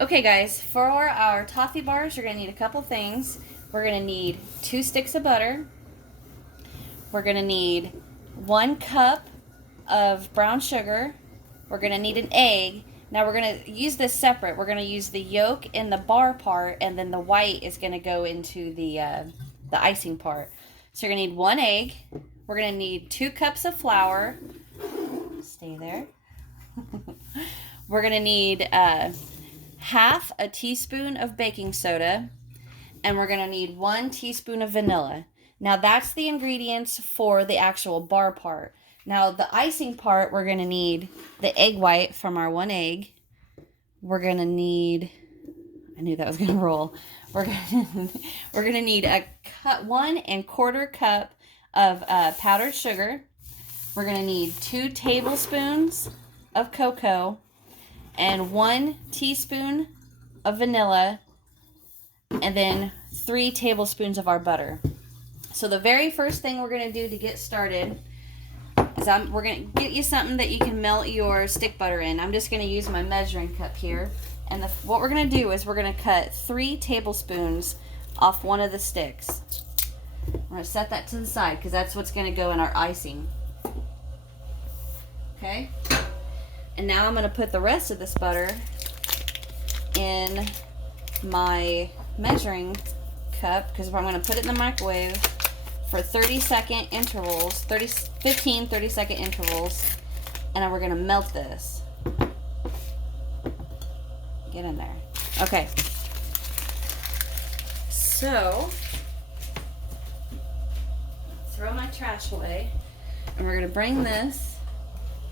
Okay guys, for our toffee bars, you're going to need a couple things. We're going to need 2 sticks of butter. We're going to need 1 cup of brown sugar. We're going to need an egg. Now we're going to use this separate. We're going to use the yolk in the bar part, and then the white is going to go into the icing part. So you're going to need 1 egg. We're going to need 2 cups of flour. Stay there. We're going to need half a teaspoon of baking soda, and we're going to need 1 teaspoon of vanilla. Now that's the ingredients for the actual bar part. Now the icing part, we're going to need the egg white from our 1 egg. We're going to need, I knew that was going to roll. We're going to need a 1 1/4 cup of powdered sugar. We're going to need 2 tablespoons of cocoa and 1 teaspoon of vanilla, and then 3 tablespoons of our butter. So the very first thing we're going to do to get started is we're going to get you something that you can melt your stick butter in. I'm just going to use my measuring cup here. And what we're going to do is we're going to cut 3 tablespoons off one of the sticks. I'm going to set that to the side because that's what's going to go in our icing. Okay? And now I'm going to put the rest of this butter in my measuring cup because I'm going to put it in the microwave for 30-second intervals, 30-second intervals, and then we're going to melt this. Get in there. Okay. So, throw my trash away, and we're going to bring this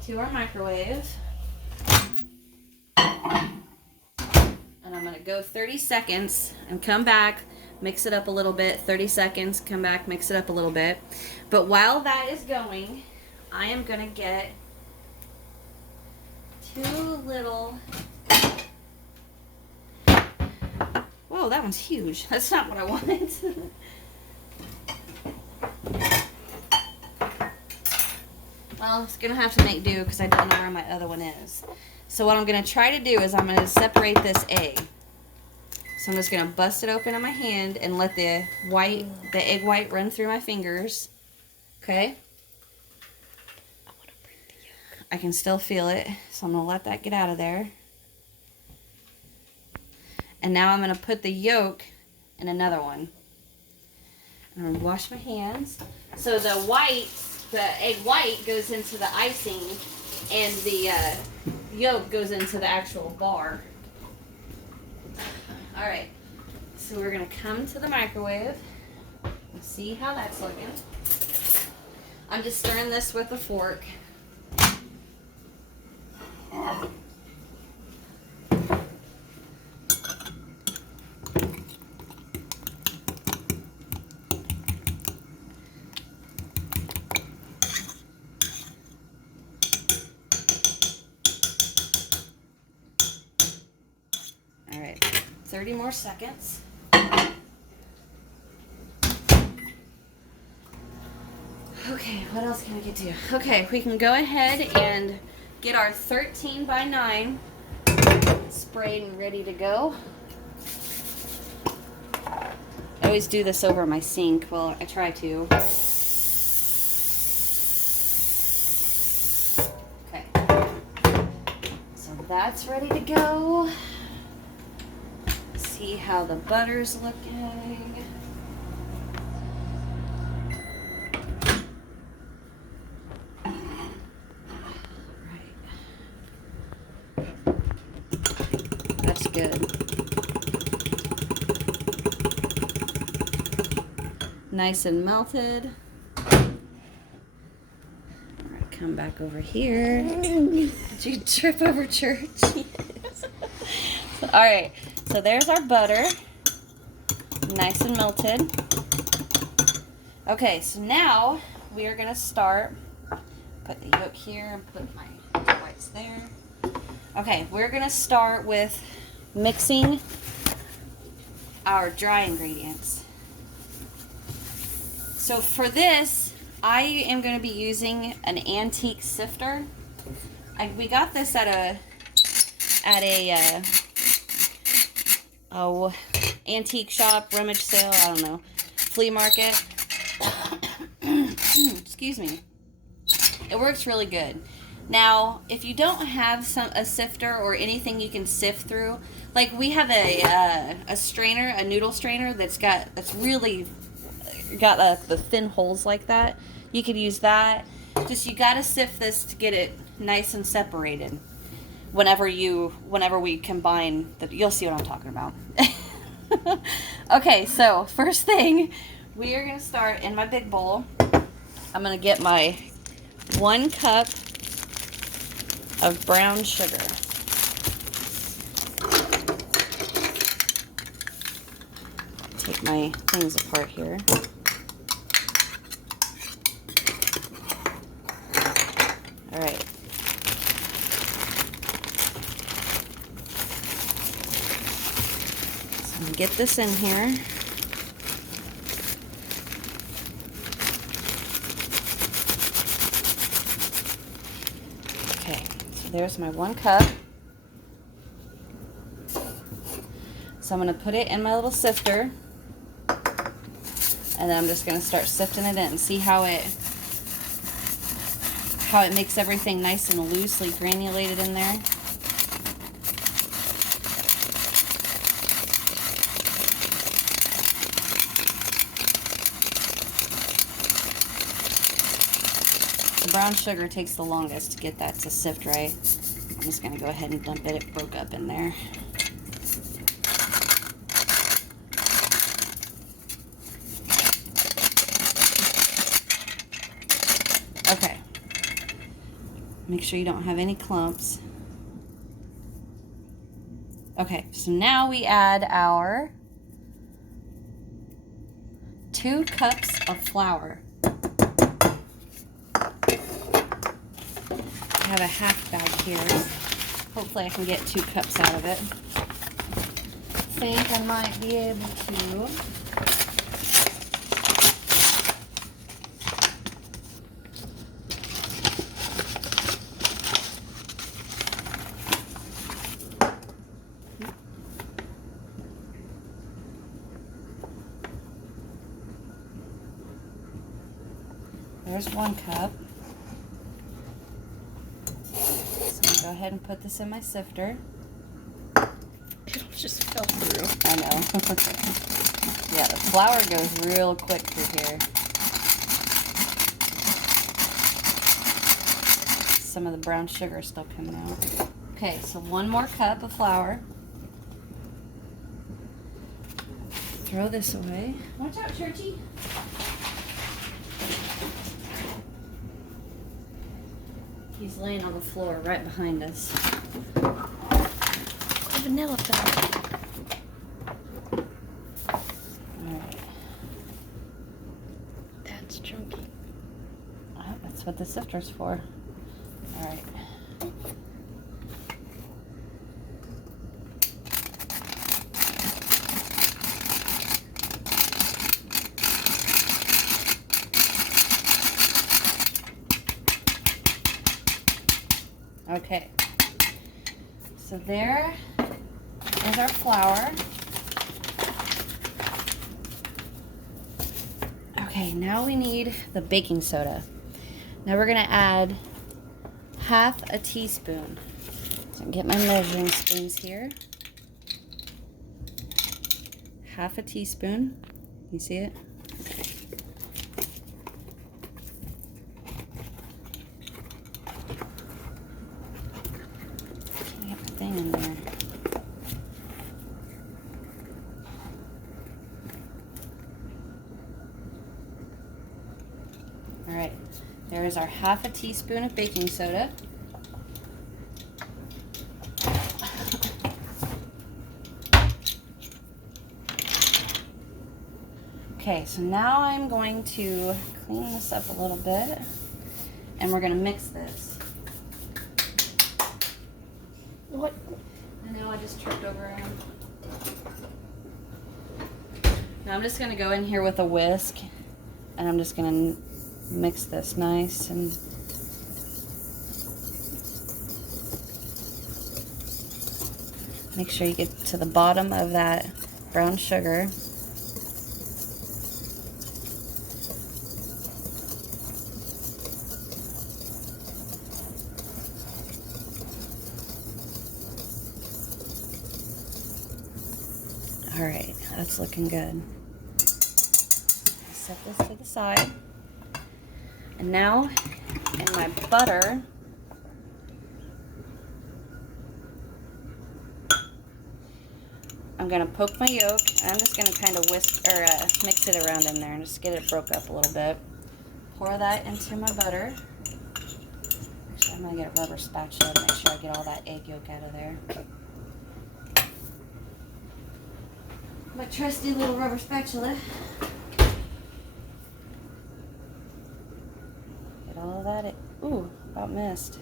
to our microwave. And I'm going to go 30 seconds and come back, mix it up a little bit. 30 seconds, come back, mix it up a little bit. But while that is going, I am going to get 2 little... Whoa, that one's huge. That's not what I wanted. Well, it's going to have to make do because I don't know where my other one is. So what I'm going to try to do is I'm going to separate this egg. So I'm just going to bust it open in my hand and let the egg white run through my fingers. Okay? I can still feel it, so I'm going to let that get out of there. And now I'm going to put the yolk in another one. I'm going to wash my hands. So the egg white goes into the icing, and the yolk goes into the actual bar. Alright, so we're going to come to the microwave and see how that's looking. I'm just stirring this with a fork. Alright, 30 more seconds. Okay, what else can we get to? Okay, we can go ahead and get our 13 by 9 sprayed and ready to go. I always do this over my sink. Well, I try to. Okay. So that's ready to go. See how the butter's looking. That's good. Nice and melted. Alright, come back over here. Did you trip over church? Yes. Alright, so there's our butter. Nice and melted. Okay, so now we are going to start. Put the yolk here and put my whites there. Okay, we're going to start with mixing our dry ingredients. So for this, I am going to be using an antique sifter. We got this at a oh, antique shop, rummage sale, I don't know, flea market. Excuse me. It works really good. Now, if you don't have a sifter or anything you can sift through, like we have a strainer, a noodle strainer that's really got the thin holes like that. You could use that. Just you gotta sift this to get it nice and separated. Whenever we combine, you'll see what I'm talking about. Okay, so first thing, we are gonna start in my big bowl. I'm gonna get my 1 cup of brown sugar. Take my things apart here. All right. So I'm gonna get this in here. Okay, so there's my 1 cup. So I'm going to put it in my little sifter, and then I'm just going to start sifting it in and see how it makes everything nice and loosely granulated in there. The brown sugar takes the longest to get that to sift right. I'm just going to go ahead and dump it. It broke up in there. Okay. Make sure you don't have any clumps. Okay, so now we add our 2 cups of flour. I have a half bag here. Hopefully I can get 2 cups out of it. I think I might be able to. There's 1 cup. Go ahead and put this in my sifter. It just fell through. I know. Yeah, the flour goes real quick through here. Some of the brown sugar is still coming out. Okay, so 1 more cup of flour. Throw this away. Watch out, Churchy. He's laying on the floor right behind us. The vanilla fell. Alright. That's chunky. Oh, that's what the sifter's for. Alright. Okay, so there is our flour. Okay, now we need the baking soda. Now we're gonna add half a teaspoon. So I can get my measuring spoons here. Half a teaspoon. You see it? Thing in there. All right, there is our half a teaspoon of baking soda. Okay, so now I'm going to clean this up a little bit, and we're going to mix this. What? I know, I just tripped over him. Now I'm just going to go in here with a whisk, and I'm just going to mix this nice and Make sure you get to the bottom of that brown sugar. All right, that's looking good. Set this to the side. And now in my butter, I'm gonna poke my yolk. I'm just gonna kind of whisk or mix it around in there and just get it broke up a little bit. Pour that into my butter. Actually, I'm gonna get a rubber spatula to make sure I get all that egg yolk out of there. My trusty little rubber spatula. Get all of that. Ooh, about missed.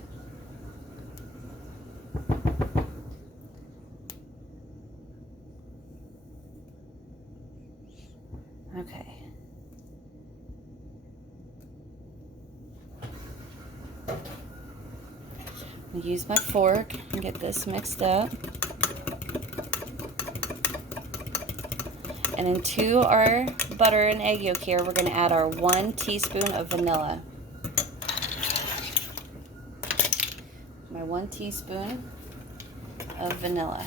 Okay. I'm gonna use my fork and get this mixed up. And into our butter and egg yolk here, we're going to add our 1 teaspoon of vanilla. My 1 teaspoon of vanilla.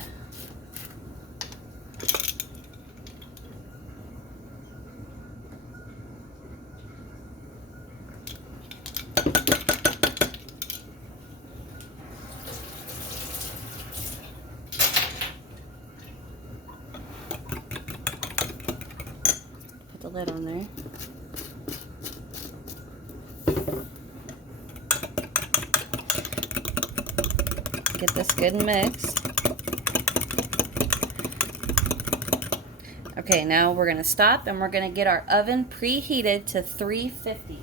The lid on there. Get this good mixed. Okay, now we're going to stop and we're going to get our oven preheated to 350.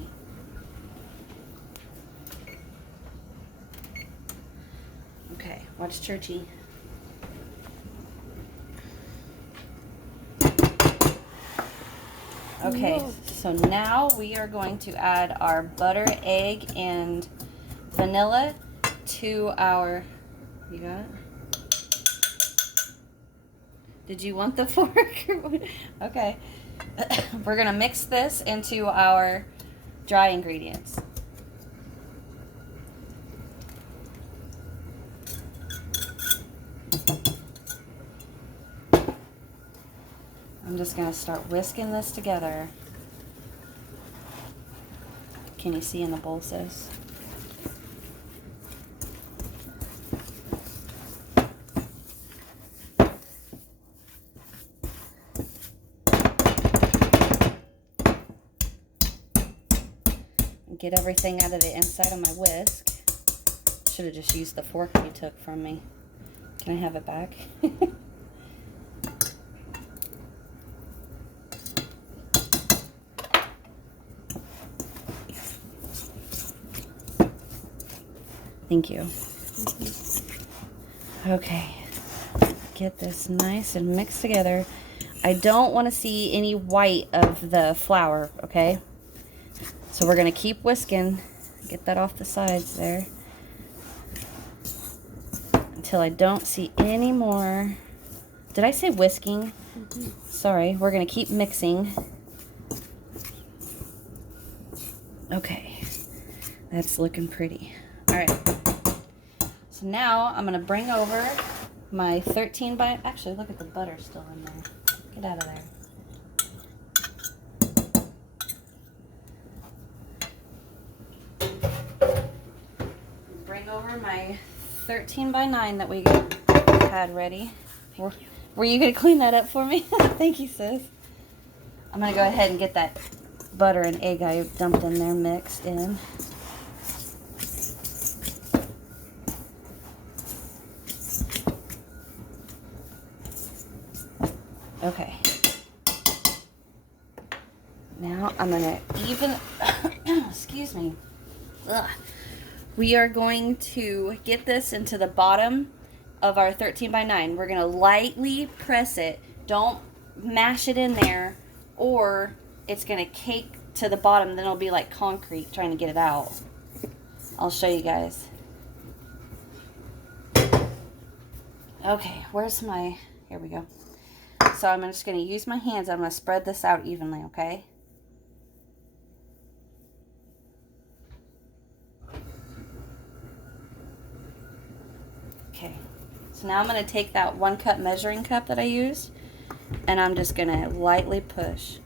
Okay, watch Churchy. Okay, so now we are going to add our butter, egg, and vanilla to our, you got it? Did you want the fork? Okay. We're going to mix this into our dry ingredients. I'm just going to start whisking this together. Can you see in the bowl, sis? Get everything out of the inside of my whisk. Should have just used the fork you took from me. Can I have it back? Thank you. Okay, get this nice and mixed together. I don't want to see any white of the flour, okay? So we're going to keep whisking. Get that off the sides there. Until I don't see any more. Did I say whisking? Mm-hmm. Sorry, we're going to keep mixing. Okay, that's looking pretty. All right. So now I'm going to bring over my 13 by... Actually, look at the butter still in there. Get out of there. Bring over my 13 by 9 that we had ready. Were you going to clean that up for me? Thank you, sis. I'm going to go ahead and get that butter and egg I dumped in there mixed in. Okay. Now I'm going to even, excuse me. Ugh. We are going to get this into the bottom of our 13 by 9. We're going to lightly press it. Don't mash it in there or it's going to cake to the bottom. Then it'll be like concrete trying to get it out. I'll show you guys. Okay, where's my, here we go. So I'm just going to use my hands. I'm going to spread this out evenly, okay? Okay, so now I'm going to take that 1 cup measuring cup that I used, and I'm just going to lightly push.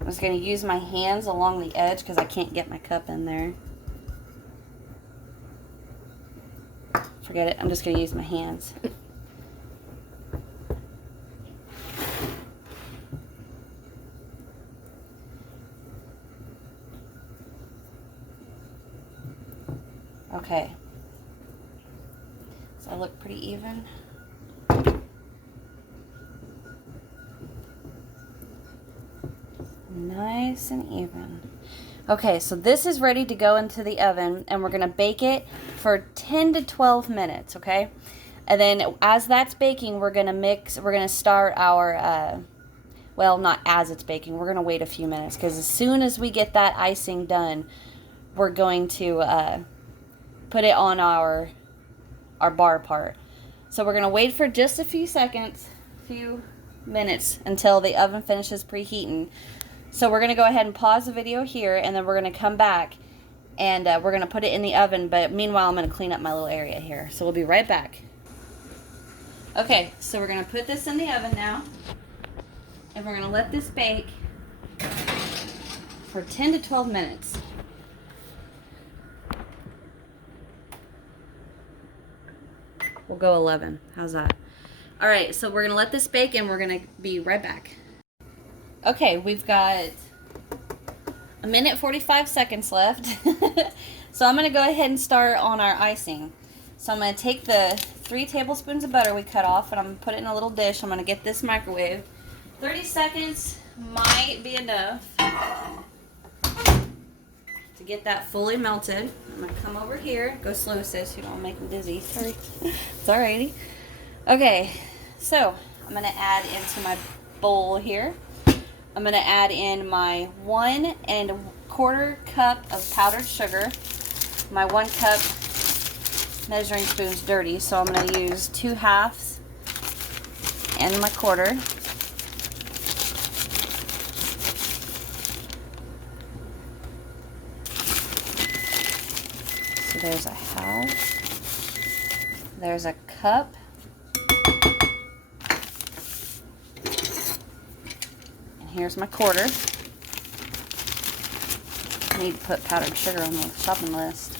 I'm just going to use my hands along the edge because I can't get my cup in there. Forget it, I'm just going to use my hands. Okay. Does that look pretty even? Nice and even. Okay, so this is ready to go into the oven, and we're going to bake it for 10 to 12 minutes, okay? And then as that's baking, we're going to start our, well, not as it's baking, we're going to wait a few minutes, because as soon as we get that icing done, we're going to put it on our bar part. So we're going to wait for just a few minutes until the oven finishes preheating. So we're going to go ahead and pause the video here, and then we're going to come back, and we're going to put it in the oven, but meanwhile I'm going to clean up my little area here. So we'll be right back. Okay, so we're going to put this in the oven now, and we're going to let this bake for 10 to 12 minutes. We'll go 11. How's that? All right, so we're going to let this bake, and we're going to be right back. Okay, we've got 1 minute 45 seconds left. So I'm going to go ahead and start on our icing. So I'm going to take the 3 tablespoons of butter we cut off, and I'm going to put it in a little dish. I'm going to get this microwave. 30 seconds might be enough to get that fully melted. I'm going to come over here. Go slow, sis. You don't make me dizzy. Sorry. It's alrighty. Okay, so I'm going to add into my bowl here. I'm going to add in my 1 1/4 cup of powdered sugar. My 1 cup measuring spoon's dirty, so I'm going to use 2 halves and my 1/4. So there's a half. There's a cup. Here's my 1/4. I need to put powdered sugar on the shopping list.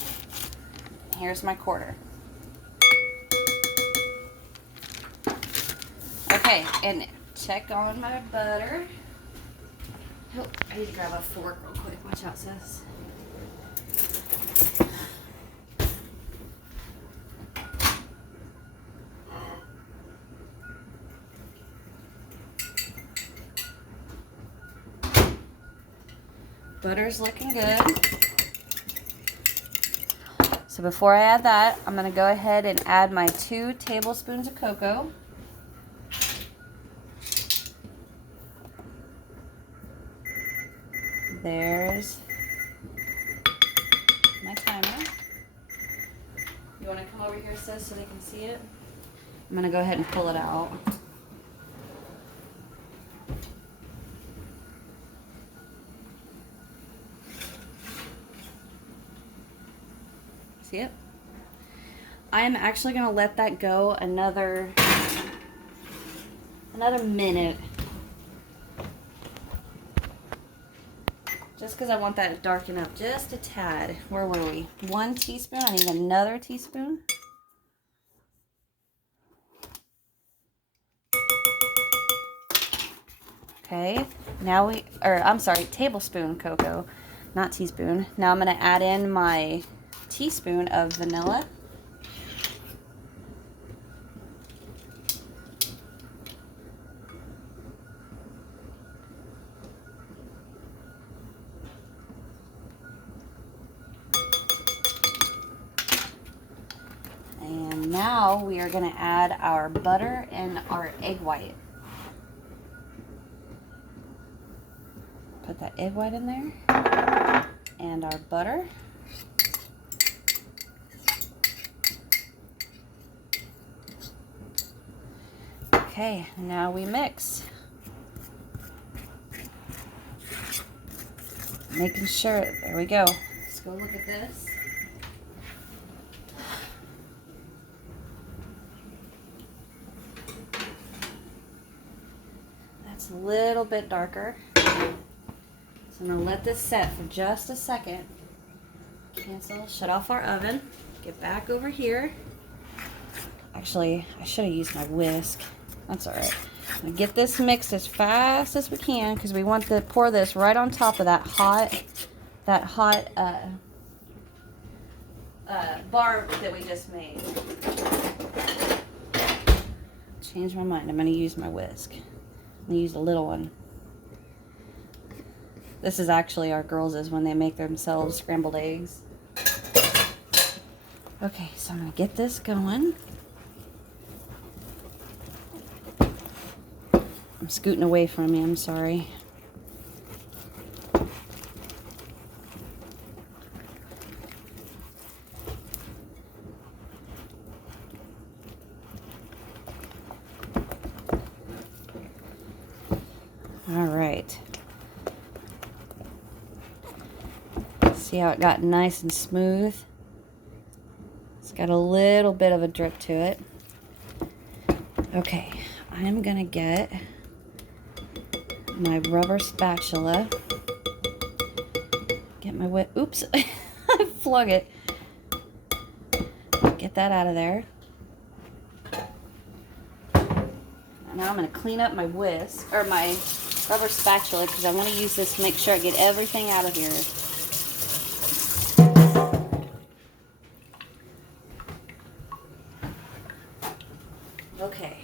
Here's my 1/4. Okay, and check on my butter. Oh, I need to grab a fork real quick. Watch out, sis. Butter's looking good. So before I add that, I'm going to go ahead and add my 2 tablespoons of cocoa. There's my timer. You want to come over here, sis, so they can see it? I'm going to go ahead and pull it out. See it? I am actually going to let that go another minute. Just because I want that to darken up just a tad. Where were we? 1 teaspoon. I need another teaspoon. Okay. Now tablespoon cocoa, not teaspoon. Now I'm going to add in my teaspoon of vanilla. And now we are going to add our butter and our egg white. Put that egg white in there and our butter. Okay, now we mix. Making sure, there we go. Let's go look at this. That's a little bit darker. So I'm gonna let this set for just a second. Cancel, shut off our oven. Get back over here. Actually, I should have used my whisk. That's all right. I'm gonna get this mixed as fast as we can because we want to pour this right on top of that hot bar that we just made. Change my mind. I'm gonna use my whisk. I'm gonna use a little one. This is actually our girls' when they make themselves scrambled eggs. Okay, so I'm gonna get this going. I'm scooting away from me, I'm sorry. All right. See how it got nice and smooth? It's got a little bit of a drip to it. Okay, I'm gonna get my rubber spatula. Get my whip. Oops, I flung it. Get that out of there. Now I'm gonna clean up my whisk, or my rubber spatula, because I want to use this to make sure I get everything out of here. Okay,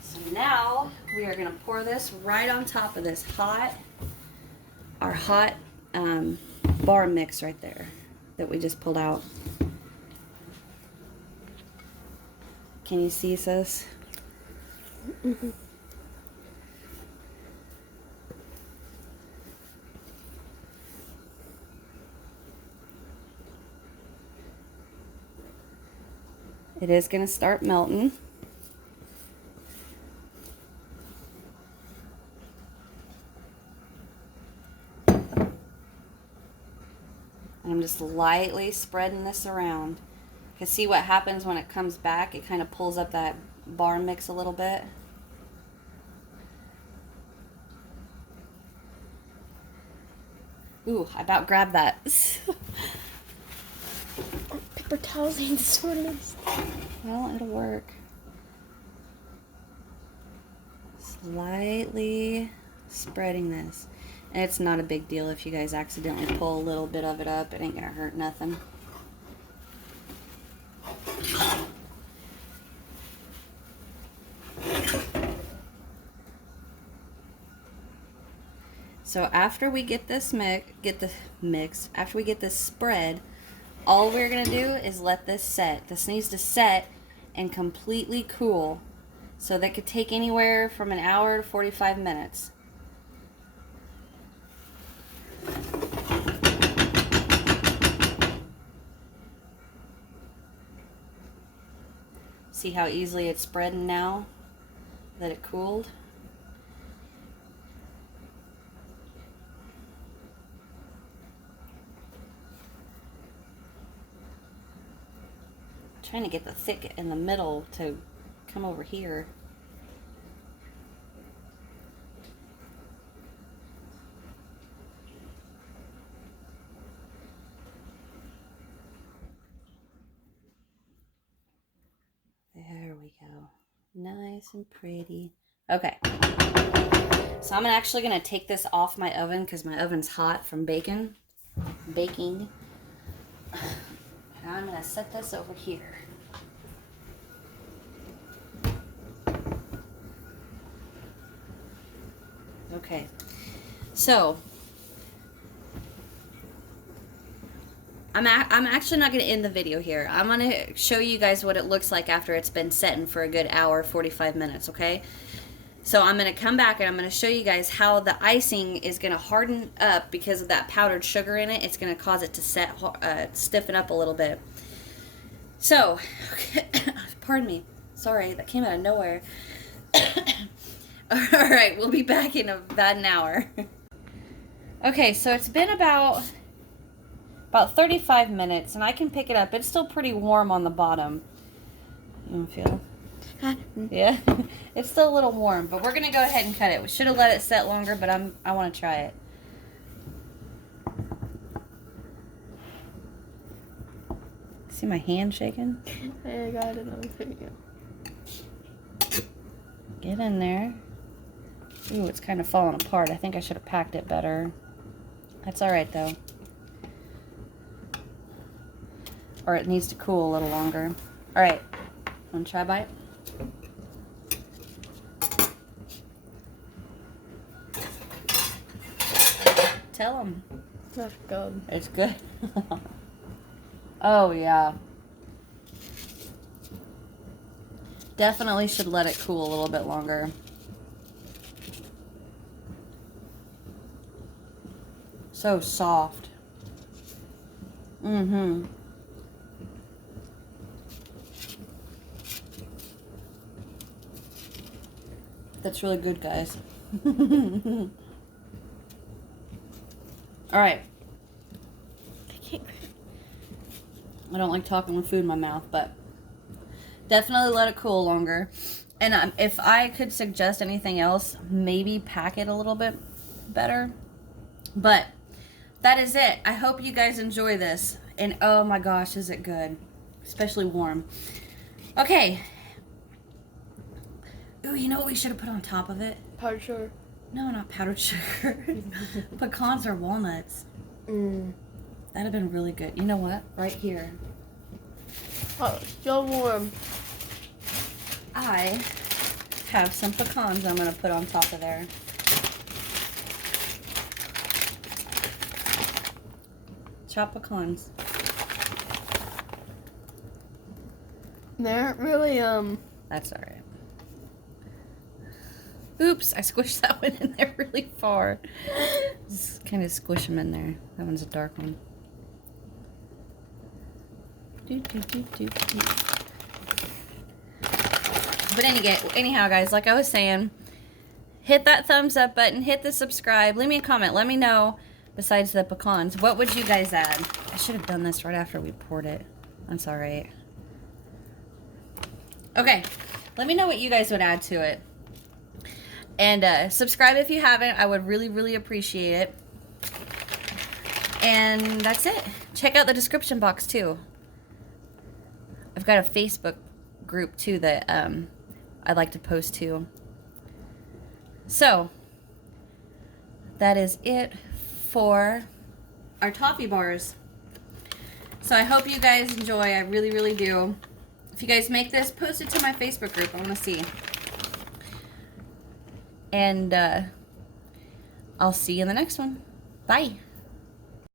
so now we are going to pour this right on top of this our hot bar mix right there that we just pulled out. Can you see, sis? Mm-hmm. It is going to start melting. I'm just lightly spreading this around. You can see what happens when it comes back. It kind of pulls up that bar mix a little bit. Ooh, I about grabbed that. Paper towels ain't sorted. Well, it'll work. Slightly spreading this. And it's not a big deal if you guys accidentally pull a little bit of it up. It ain't gonna hurt nothing. So after we get this mix, after we get this spread, all we're gonna do is let this set. This needs to set and completely cool. So that could take anywhere from an hour to 45 minutes. See how easily it's spreading now that it cooled? Trying to get the thick in the middle to come over here. There we go. Nice and pretty. Okay. So I'm actually going to take this off my oven because my oven's hot from baking. Now I'm going to set this over here. Okay, so I'm actually not going to end the video here. I'm going to show you guys what it looks like after it's been setting for a good hour, 45 minutes, okay? So I'm going to come back and I'm going to show you guys how the icing is going to harden up because of that powdered sugar in it. It's going to cause it to stiffen up a little bit. So, pardon me. Sorry, that came out of nowhere. Alright, we'll be back in about an hour. Okay, so it's been about 35 minutes, and I can pick it up. It's still pretty warm on the bottom. You feel? Yeah, it's still a little warm, but we're gonna go ahead and cut it. We should have let it set longer, but I want to try it. See my hand shaking? I got it on video. Get in there. Ooh, it's kind of falling apart. I think I should have packed it better. That's all right though. Or it needs to cool a little longer. All right, want to try a bite? Tell them. That's good. It's good. Oh, yeah. Definitely should let it cool a little bit longer. So soft. Mm-hmm. That's really good, guys. All right. I don't like talking with food in my mouth, but definitely let it cool longer. And if I could suggest anything else, maybe pack it a little bit better. But that is it. I hope you guys enjoy this. And oh my gosh, is it good. Especially warm. Okay. Ooh, you know what we should have put on top of it? Powdered sugar. No, not powdered sugar. Pecans or walnuts. That'd have been really good. You know what? Right here. Oh, it's so warm. I have some pecans I'm going to put on top of there. Chopped pecans. They aren't really, That's alright. Oops, I squished that one in there really far. Just kind of squish them in there. That one's a dark one. But anyhow, guys, like I was saying, hit that thumbs up button, hit the subscribe, leave me a comment, let me know, besides the pecans, what would you guys add? I should have done this right after we poured it. That's alright. Okay, let me know what you guys would add to it. And subscribe if you haven't. I would really, really appreciate it. And that's it. Check out the description box, too. I've got a Facebook group, too, that I like to post to. So, that is it for our Toffee bars. So I hope you guys enjoy. I really, really do. If you guys make this, post it to my Facebook group. I want to see. And I'll see you in the next one. Bye.